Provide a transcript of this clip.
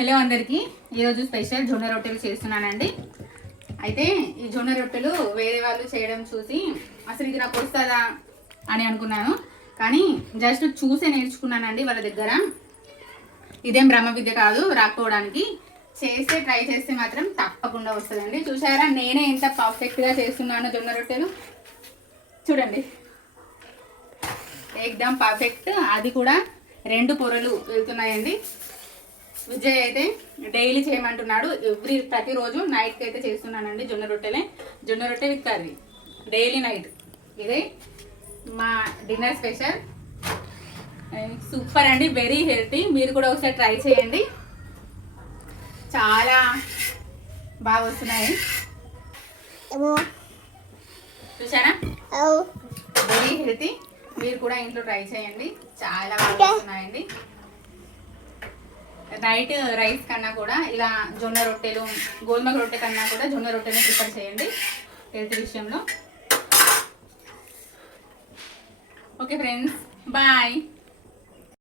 Hello అందరికీ, ఈరోజు special జొన్న రొట్టెలు చేస్తున్నానండి. అయితే ఈ జొన్న రొట్టెలు వేరే వాళ్ళు చేయడం చూసి అసలు ఇది నాకు వస్తుందా అని అనుకున్నాను. కానీ జస్ట్ చూసే నేర్చుకున్నానండి వాళ్ళ దగ్గర. ఇదేం బ్రహ్మ విద్య కాదు రాకపోవడానికి. ట్రై చేస్తే మాత్రం తప్పకుండా వస్తుందండి. చూసారా నేనే ఎంత పర్ఫెక్ట్గా చేస్తున్నానో జొన్న రొట్టెలు. చూడండి, ఏకదమ్ పర్ఫెక్ట్. అది కూడా 2 పొరలు వెళ్తున్నాయండి. విజయ్ అయితే డైలీ చేయమంటున్నాడు. ప్రతిరోజు నైట్కి అయితే చేస్తున్నానండి జొన్న రొట్టె విత్ కర్రీ డైలీ నైట్. ఇదే మా డిన్నర్ స్పెషల్. సూపర్ అండి, వెరీ హెల్తీ. మీరు కూడా ఒకసారి ట్రై చేయండి, చాలా బాగా వస్తున్నాయి. చూసారా, వెరీ హెల్తీ. మీరు కూడా ఇంట్లో ట్రై చేయండి, చాలా బాగా వస్తున్నాయండి. నైట్ రైస్ కన్నా కూడా ఇలా జొన్న రొట్టెలు, గోధుమ రొట్టె కన్నా కూడా జొన్న రొట్టెని ప్రిఫర్ చేయండి హెల్త్ విషయంలో. Okay friends, bye.